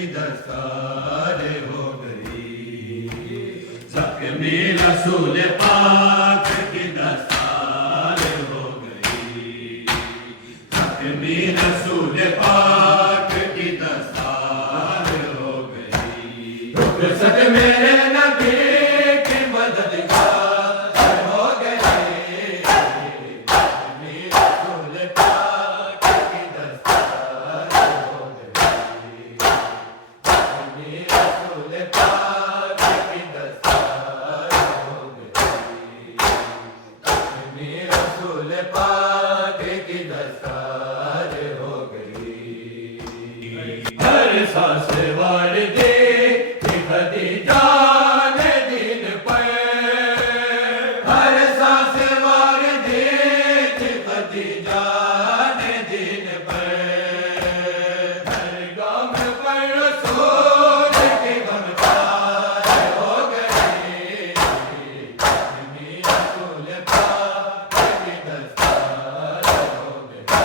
کی دستار ہو گئی، زخمی رسول پاک کی دستار ہو گئی، زخمی رسول پاک کی دستار ہو گئی، رخصت میرے نبی کی مددگار ہو گئی، زخمی رسول پاک کی دستار ہو گئی، زخمی رسول پاک کی دستار ہو گئی، زخمی رسول پاک کی دستار ہو گئی، ہر سانس والدے کی خدیجہ نے دین پر، ہر سانس والدے کی خدیجہ نے دین پر، ہر گام پر رسول کی غمزار ہو گئی، زخمی رسول پاک کی دستار ہو گئی،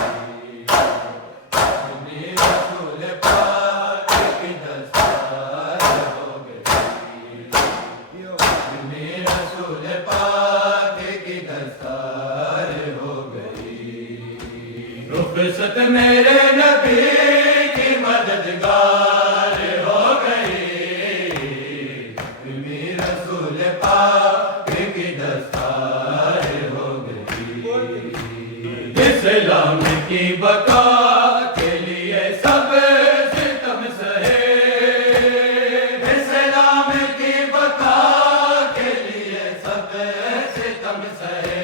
زخمی رسول پاک کی دستار ہو گئی، زخمی رسول پاک کی دستار ہو گئی، رخصت میرے نبی کی مددگار ہو گئی، زخمی رسول پاک کی دستار ہو گئی، اسلام کی بقا کے لیے سب ستم سہے، اسلام کی بقا کے لیے سب ستم سہے،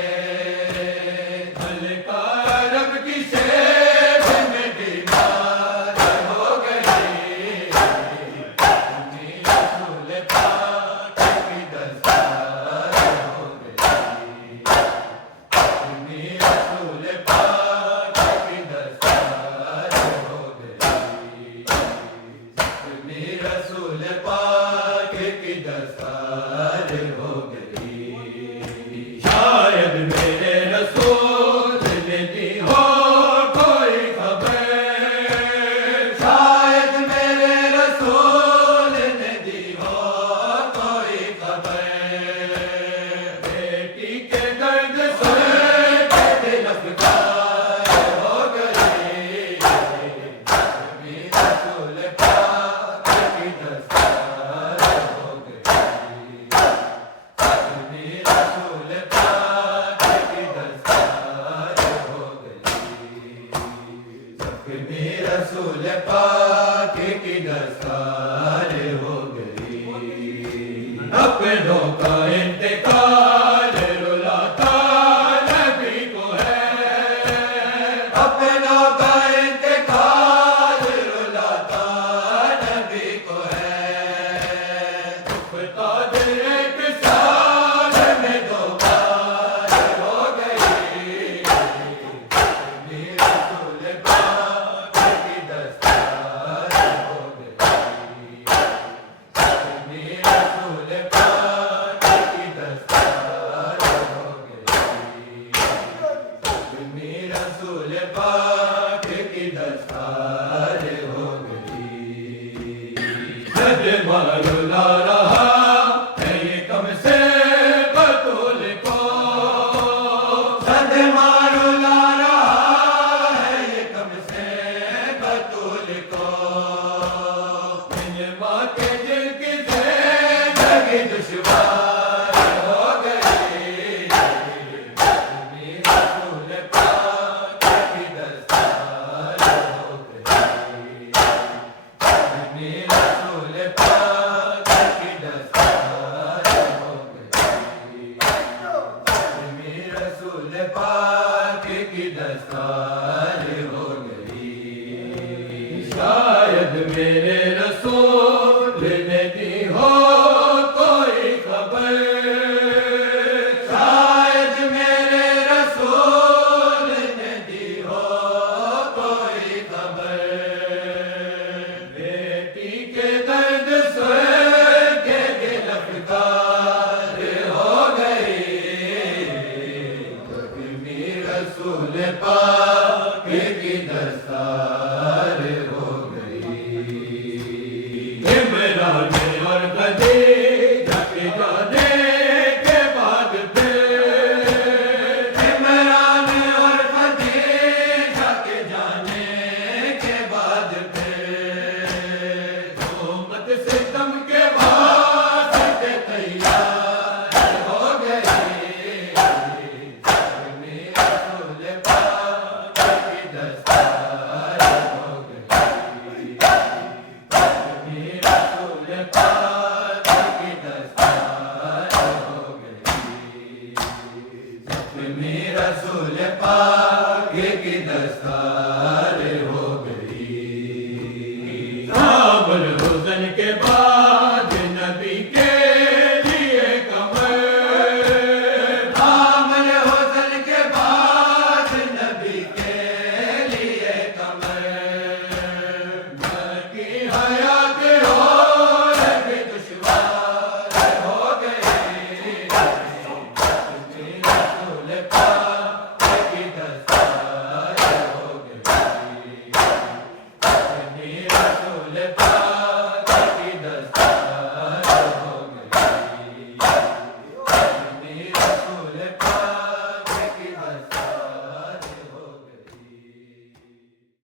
ملکہ عرب کی شیب میں بیمار ہو گئی، زخمی رسول پاک کی دستار ہو گئی، زخمی رسول پاک کی دستار ہو گئی، زخمی رسول پاک کی دستار ہو گئی، شاید میرے رسول نے دی ہو کوئی خبر، شاید میرے رسول نے دی ہو کوئی خبر، بیٹی کے درد سن کے دل افگار ہو گئی، زخمی رسول پاک کی دستار ہو گئی، زخمی رسول پاک کی دستار ہو گئی، زخمی رسول پاک کی دستار ہو گئی، اپنوں کا انتقال رلاتا نبی کو ہے، اپنوں کا انتقال رلاتا نبی کو ہے، دکھتا دل ایک سال میں دو بار ہو گئی، زخمی رسول پاک کی دستار ہو گئی، زخمی رسول پاک کی دستار ہو گئی، زخمی رسول پاک کی دستار ہو گئی، صدمہ رلا رہا ہے یہ کم سے بطول کو، صدمہ رلا رہا ہے یہ کم سے بطول کو، ان ماں کے دل کی زندگی دشوار ہو گئی، زخمی رسول پاک کی دستار ہو گئی، زخمی رسول پاک کی دستار ہو گئی، زخمی رسول پاک کی دستار ہو گئی، شاید میرے رسول نے دی ہو کوئی خبر، شاید میرے رسول نے دی ہو کوئی خبر، بیٹی کے درد سن کے دل افگار ہو گئی، زخمی رسول پاک